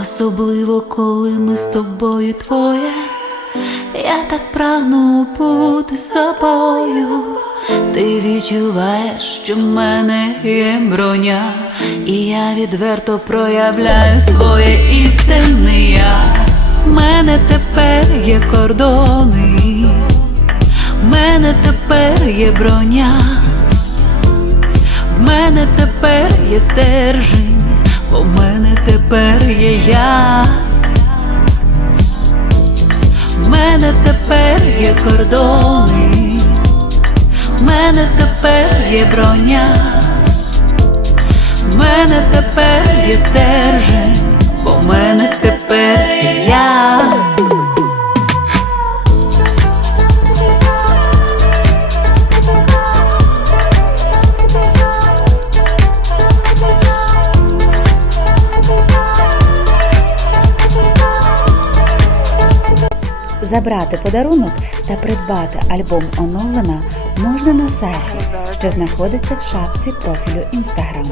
Особливо, коли ми з тобою твоє. Я так прагну бути собою. Ти відчуваєш, що в мене є броня, і я відверто проявляю своє істинне я. В мене тепер є кордони, в мене тепер є броня, в мене тепер є стержень, бо в мене тепер є я. В мене тепер є кордони, в мене тепер є броня, в мене тепер є стержень, Забрати подарунок та придбати альбом оновлена можна на сайті, що знаходиться в шапці профілю Instagram.